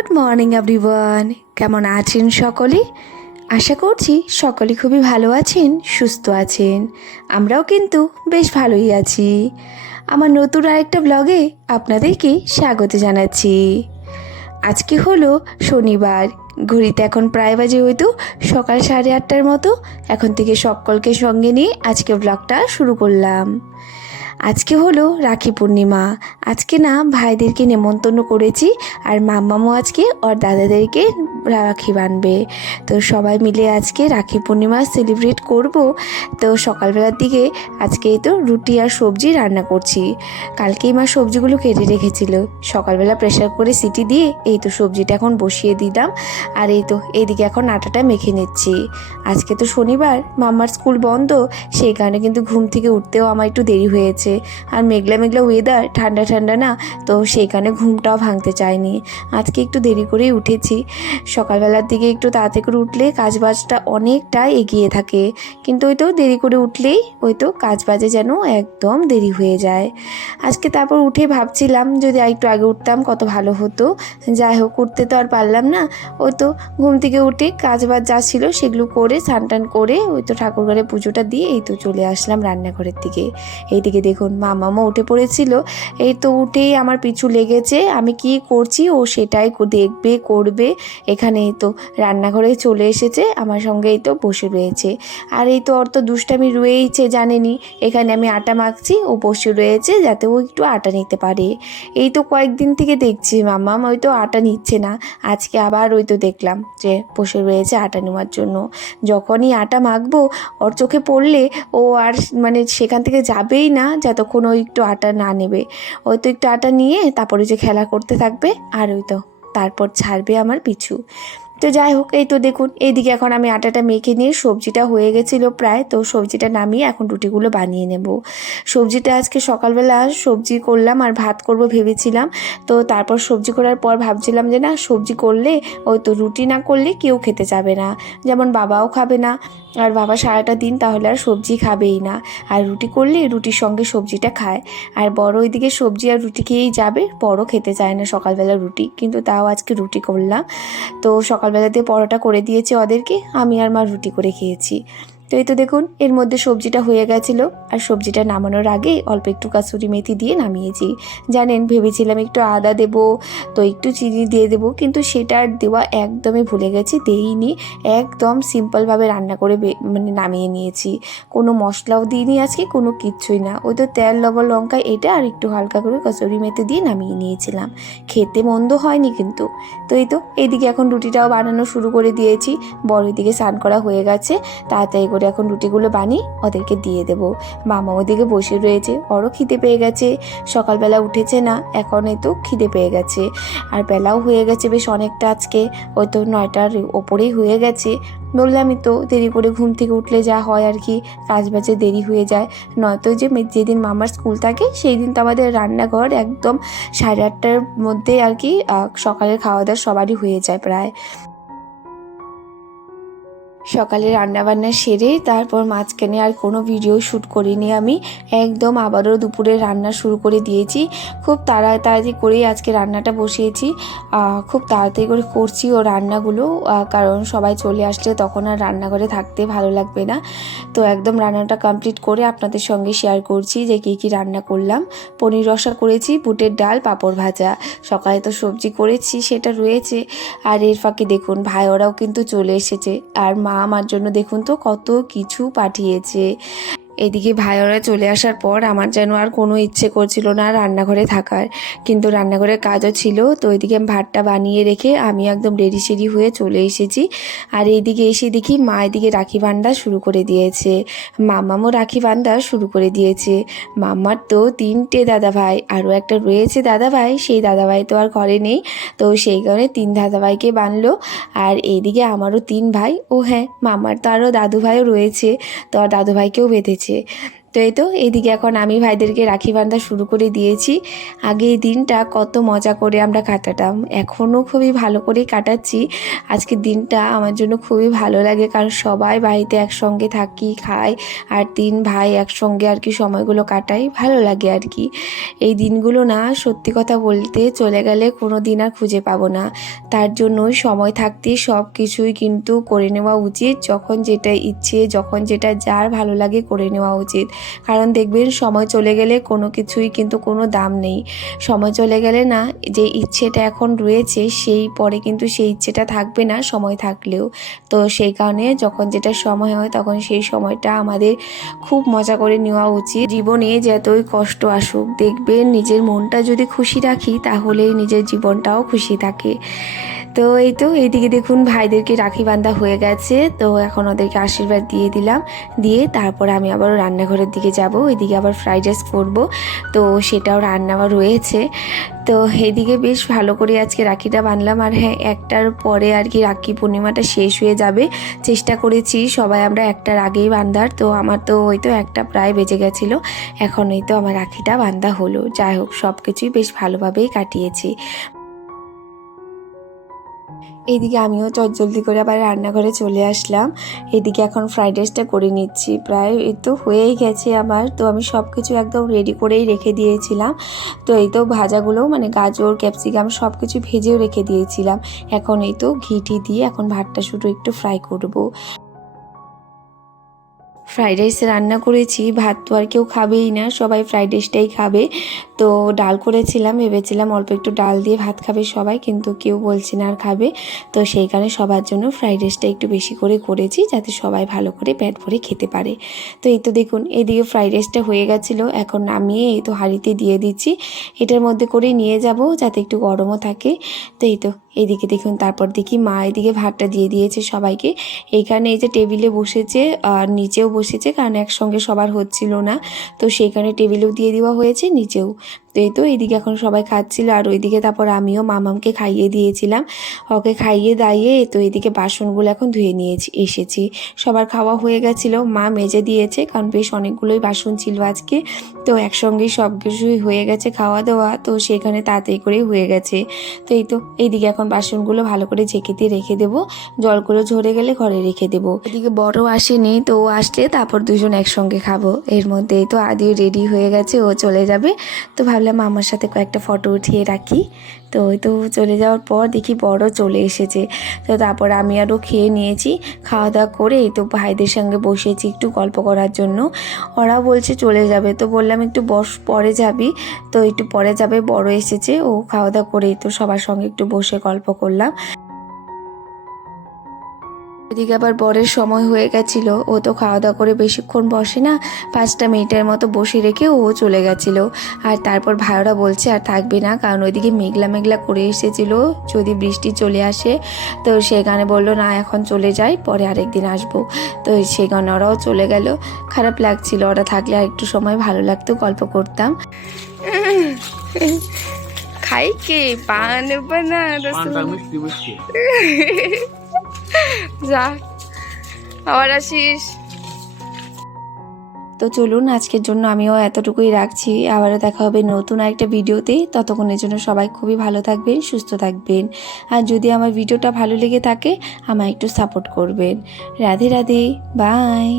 Good morning everyone কেমন আছেন সকলে? আশা করছি সকলে খুবই ভালো আছেন, সুস্থ আছেন। আমরাও কিন্তু বেশ ভালোই আছি। আমার নতুন আরেকটা ব্লগে আপনাদেরকে স্বাগত জানাচ্ছি। আজকে হলো শনিবার। ঘড়িতে এখন প্রায় বাজে হয়তো, সকাল সাড়ে আটটার মতো। এখন থেকে সকলকে সঙ্গে নিয়ে আজকে ব্লগটা শুরু করলাম। আজকে হলো রাখি পূর্ণিমা। আজকে না ভাইদেরকে নেমন্তন্ন করেছি আর মাম্মামও আজকে ওর দাদাদেরকে রাখি বানবে। তো সবাই মিলে আজকে রাখি পূর্ণিমা সেলিব্রেট করব। তো সকালবেলার দিকে আজকে তো রুটি আর সবজি রান্না করছি। কালকেই মা সবজিগুলো কেটে রেখেছিল। সকালবেলা প্রেশার করে সিটি দিয়ে এই তো সবজিটা এখন বসিয়ে দিলাম। আর এই তো এইদিকে এখন আটাটা মেখে নিচ্ছি। আজকে তো শনিবার, মাম্মার স্কুল বন্ধ, সেই কারণে কিন্তু ঘুম থেকে উঠতেও আমার একটু দেরি হয়েছে। আর মেঘলা মেঘলা ওয়েদার ঠান্ডা ঠান্ডা না, তো সেইখানে ঘুমটাও ভাঙতে চায়নি। আজকে একটু দেরি করেই উঠেছি। সকালবেলার দিকে একটু তাড়াতাড়ি করে উঠলে কাজবাজটা অনেকটা এগিয়ে থাকে। কিন্তু ওই তো দেরি করে উঠলেই, ওই তো কাজবাজে যেন একদম দেরি হয়ে যায়। আজকে তারপর উঠে ভাবছিলাম, যদি একটু আগে উঠতাম কত ভালো হতো। যাই হোক, উঠতে তো আর পারলাম না। ওই তো ঘুম থেকে উঠে কাজবাজ যা ছিল সেগুলো করে স্নান টান করে ওই তো ঠাকুরঘরে পুজোটা দিয়ে এই তো চলে আসলাম রান্নাঘরের দিকে। এইদিকে দেখুন মামামা উঠে পড়েছিল। এই তো উঠেই আমার পিছু লেগেছে। আমি কি করছি? ও সেটাই দেখবে, করবে। এখানে এই তো রান্নাঘরে চলে এসেছে, আমার সঙ্গে এই তো বসে রয়েছে। আর এই তো ওর তো দুষ্টামি রয়েইছে, জানেনি। এখানে আমি আটা মাখছি, ও বসে রয়েছে যাতে ও একটু আটা নিতে পারে। এই তো কয়েকদিন থেকে দেখছি মামা ওই তো আটা নিচ্ছে না। আজকে আবার ওই তো দেখলাম যে বসে রয়েছে আটা নেওয়ার জন্য। যখনই আটা মাখবো, ওর চোখে পড়লে ও আর মানে সেখান থেকে যাবেই না যতক্ষণ ওই একটু আটা না নেবে। ওই তো একটু আটা নিয়ে তারপরে যে খেলা করতে থাকবে, আর ওই তো, তারপর ছাড়বে আমার পিছু। তো যাই হোক, এই তো দেখুন, এইদিকে এখন আমি আটাটা মেখে নিয়ে সবজিটা হয়ে গেছিল প্রায়, তো সবজিটা নামিয়ে এখন রুটিগুলো বানিয়ে নেব। সবজিটা আজকে সকালবেলা সবজি করলাম আর ভাত করব ভেবেছিলাম, তো তারপর সবজি করার পর ভাবছিলাম যে না, সবজি করলে, ওই তো রুটি না করলে কেউ খেতে যাবে না, যেমন বাবাও খাবে না, আর বাবা সারাটা দিন তাহলে আর সবজি খাবেই না, আর রুটি করলে রুটির সঙ্গে সবজিটা খায়, আর বড় ওইদিকে সবজি আর রুটি খেয়েই যাবে, বড় খেতে চায় না সকালবেলা রুটি, কিন্তু তাও আজকে রুটি করলাম, তো সকালবেলাতে পরোটা করে দিয়েছে ওদেরকে আমি আর মা রুটি করে খেয়েছি। তো এই তো দেখুন, এর মধ্যে সবজিটা হয়ে গেছিল। আর সবজিটা নামানোর আগে অল্প একটু কাসুরি মেথি দিয়ে নামিয়েছি। জানেন, ভেবেছিলাম একটু আদা দেব, তো একটু চিনি দিয়ে দেবো, কিন্তু সেটা দেওয়া একদমই ভুলে গেছি, দেইনি। একদম সিম্পলভাবে রান্না করে মানে নামিয়ে নিয়েছি। কোনো মশলাও দিইনি আজকে, কোনো কিচ্ছুই না। ওই তো তেল, লবণ, লঙ্কা, এটা আর একটু হালকা করে কচুরি মেথি দিয়ে নামিয়ে নিয়েছিলাম। খেতে মন্দ হয়নি কিন্তু। তো এই তো, এইদিকে এখন রুটিটাও বানানো শুরু করে দিয়েছি। বড় দিকে স্নান করা হয়ে গেছে, তাড়াতাড়ি করে এখন রুটিগুলো বানিয়ে ওদেরকে দিয়ে দেবো। মামা ওদিকে বসে রয়েছে, ওরও খিদে পেয়ে গেছে। সকালবেলা উঠেছে না, এখন তো খিদে পেয়ে গেছে। আর বেলাও হয়ে গেছে বেশ অনেকটা আজকে, ওই তো নয়টার ওপরেই হয়ে গেছে। বললামই তো দেরি করে ঘুম থেকে উঠলে যা হয় আর কি, কাজ বাজে দেরি হয়ে যায়। নয়তো যে যেদিন মামার স্কুল থাকে সেই দিন তো আমাদের রান্নাঘর একদম সাড়ে আটটার মধ্যে আর কি সকালের খাওয়া দাওয়া সবারই হয়ে যায় প্রায়। সকালে রান্নাবান্না সেরে তারপর মাঝখানে আর কোনো ভিডিও শ্যুট করিনি আমি। একদম আবারও দুপুরে রান্না শুরু করে দিয়েছি। খুব তাড়াতাড়ি করেই আজকে রান্নাটা বসিয়েছি। খুব তাড়াতাড়ি করে করছি ও রান্নাগুলো। কারণ সবাই চলে আসলে তখন আর রান্নাঘরে থাকতে ভালো লাগবে না। তো একদম রান্নাটা কমপ্লিট করে আপনাদের সঙ্গে শেয়ার করছি যে কী কী রান্না করলাম। পনির রসা করেছি, বুটের ডাল, পাঁপড় ভাজা। সকালে তো সবজি করেছি, সেটা রয়েছে। আর এর ফাঁকে দেখুন, ভাই ওরাও কিন্তু চলে এসেছে। আর মা আমার জন্য দেখুন তো কত কিছু পাঠিয়েছে। এদিকে ভাইয়েরা চলে আসার পর আমার যেন আর কোনো ইচ্ছে করছিল না রান্নাঘরে থাকার। কিন্তু রান্নাঘরের কাজও ছিল, তো আমি ভাতটা বানিয়ে রেখে আমি একদম রেডি সেডি হয়ে চলে এসেছি। আর এইদিকে এসে দেখি মা এদিকে রাখি বান্ধা শুরু করে দিয়েছে। মামামও রাখি বান্ধা শুরু করে দিয়েছে। মামার তো তিনটে দাদা ভাই আরও একটা রয়েছে দাদা ভাই সেই দাদা ভাই তো আর ঘরে নেই, তো সেই কারণে তিন দাদা ভাইকে বানলো। আর এইদিকে আমারও তিন ভাই, ও হ্যাঁ মামার তো আরও দাদু ভাইও রয়েছে, তো আর দাদু ভাইকেও বেঁধেছে তো এই তো, এইদিকে এখন আমি ভাইদেরকে রাখি বান্ধা শুরু করে দিয়েছি। আগে এই দিনটা কত মজা করে আমরা কাটাতাম। এখনও খুবই ভালো করেই কাটাচ্ছি। আজকের দিনটা আমার জন্য খুবই ভালো লাগে, কারণ সবাই বাড়িতে একসঙ্গে থাকি, খাই, আর তিন ভাই একসঙ্গে আর কি সময়গুলো কাটাই। ভালো লাগে আর কি। এই দিনগুলো না, সত্যি কথা বলতে চলে গেলে কোনো দিন আর খুঁজে পাবো না। তার জন্যই সময় থাকতে সব কিছুই কিন্তু করে নেওয়া উচিত। যখন যেটা ইচ্ছে, যখন যেটা যার ভালো লাগে করে নেওয়া উচিত। কারণ দেখবেন সময় চলে গেলে কোনো কিছুই কিন্তু কোনো দাম নেই। সময় চলে গেলে না, যে ইচ্ছেটা এখন রয়েছে, সেই পরে কিন্তু সেই ইচ্ছেটা থাকবে না সময় থাকলেও। তো সেই কারণে যখন যেটা সময় হয়, তখন সেই সময়টা আমাদের খুব মজা করে নেওয়া উচিত। জীবনে যতই কষ্ট আসুক দেখবেন নিজের মনটা যদি খুশি রাখি, তাহলে নিজের জীবনটাও খুশি থাকে। তো এই তো, এইদিকে দেখুন ভাইদেরকে রাখি বান্ধা হয়ে গেছে। তো এখন ওদেরকে আশীর্বাদ দিয়ে দিলাম। দিয়ে তারপর আমি আবার রান্নাঘরের দিকে যাব, ওইদিকে আবার ফ্রাইড রাইস করব। তো সেটাও রান্না রয়েছে। তো এদিকে বেশ ভালো করে আজকে রাখিটা বানলাম। আর হ্যাঁ একটার পরে আর কি রাখি পূর্ণিমাটা শেষ হয়ে যাবে। চেষ্টা করেছি সবাই আমরা একটার আগেই বান্ধার। তো আমার তো ওই তো একটা প্রায় বেজে গেছিল। এখন এই তো আমার রাখিটা বান্ধা হলো। যাই হোক সব কিছুই বেশ ভালোভাবেই কাটিয়েছি। এইদিকে আমিও চটজলদি করে আবার রান্নাঘরে চলে আসলাম। এদিকে এখন ফ্রাইড রাইসটা করে নিচ্ছি। প্রায় এই তো হয়েই গেছে আমার। তো আমি সব কিছু একদম রেডি করেই রেখে দিয়েছিলাম। তো এই তো ভাজাগুলো মানে গাজর ক্যাপসিকাম সব কিছু ভেজেও রেখে দিয়েছিলাম। এখন এই তো ঘিটি দিয়ে এখন ভাতটা শুধু একটু ফ্রাই করব। ফ্রাইড রাইস রান্না করেছি, ভাত তো আর কেউ খাবেই না, সবাই ফ্রাইড রাইসটাই খাবে। তো ডাল করেছিলাম, ভেবেছিলাম অল্প একটু ডাল দিয়ে ভাত খাবে সবাই, কিন্তু কেউ বলছে না আর খাবে। তো সেই কারণে সবার জন্য ফ্রাইড রাইসটা একটু বেশি করে করেছি, যাতে সবাই ভালো করে পেট ভরে খেতে পারে। তো এই তো দেখুন, এদিকে ফ্রাইড রাইসটা হয়ে গেছিল, এখন নামিয়ে এই তো হাঁড়িতে দিয়ে দিচ্ছি। এটার মধ্যে করে নিয়ে যাব, যাতে একটু গরমও থাকে। তো এই তো এইদিকে দেখুন, তারপর দেখি মা এদিকে ভাতটা দিয়ে দিয়েছে সবাইকে। এইখানে এই যে টেবিলে বসেছে, আর নিচেও বসেছে কারণ একসঙ্গে সবার হচ্ছিল না। তো সেইখানে টেবিলও দিয়ে দেওয়া হয়েছে নিচেও। তো এই তো এইদিকে এখন সবাই খাচ্ছিল আর ওইদিকে তারপর আমিও মামামকে খাইয়ে দিয়েছিলাম। ওকে খাইয়ে দাইয়ে তো এইদিকে বাসনগুলো এখন ধুয়ে নিয়েছি, এসেছি। সবার খাওয়া হয়ে গেছিল, মা মেজে দিয়েছে কারণ বেশ অনেকগুলোই বাসন ছিল আজকে। তো একসঙ্গেই সব কিছুই হয়ে গেছে খাওয়া দাওয়া, তো সেখানে তাড়াতাড়ি করেই হয়ে গেছে। তো এই তো এইদিকে এখন বাসনগুলো ভালো করে ঝেঁকে দিয়ে রেখে দেবো, জলগুলো ঝরে গেলে ঘরে রেখে দেবো। এদিকে বড় আসেনি, তো ও আসলে তারপর দুজন একসঙ্গে খাব। এর মধ্যেই তো আদিও রেডি হয়ে গেছে, ও চলে যাবে। তো ভাবলাম আমার সাথে কয়েকটা ফটো উঠিয়ে রাখি। তো ওই তো চলে যাওয়ার পর দেখি বড় চলে এসেছে। তো তারপর আমি আরও খেয়ে নিয়েছি, খাওয়া দাওয়া করে এই তো ভাইদের সঙ্গে বসেছি একটু গল্প করার জন্য। ওরা বলছে চলে যাবে। তো বললাম একটু বস, পরে যাবি। তো একটু পরে যাবে, বড় এসেছে, ও খাওয়া দাওয়া করে তো সবার সঙ্গে একটু বসে গল্প করলাম। ওদিকে আবার বরের সময় হয়ে গেছিল। ও তো খাওয়া দাওয়া করে বেশিক্ষণ বসে না, পাঁচটা মিনিটের মতো বসে রেখে ও চলে গেছিল। আর তারপর ভাইরা বলছে, আর থাকবে না, কারণ ওইদিকে মেঘলা মেঘলা করে এসেছিল, যদি বৃষ্টি চলে আসে। তো সেখানে বলল, না, এখন চলে যাই, পরে আরেকদিন আসব। তো সেখানে ওরাও চলে গেল। খারাপ লাগছিল, ওরা থাকলে আর একটু সময় ভালো লাগতো, গল্প করতাম। খাই কে পান বানা যা আবার আসিস। তো চলুন আজকের জন্য আমিও এতটুকুই রাখছি। আবারও দেখা হবে নতুন একটা ভিডিওতে। ততক্ষণের জন্য সবাই খুবই ভালো থাকবেন সুস্থ থাকবেন। আর যদি আমার ভিডিওটা ভালো লেগে থাকে আমায় একটু সাপোর্ট করবেন। রাধে রাধে বাই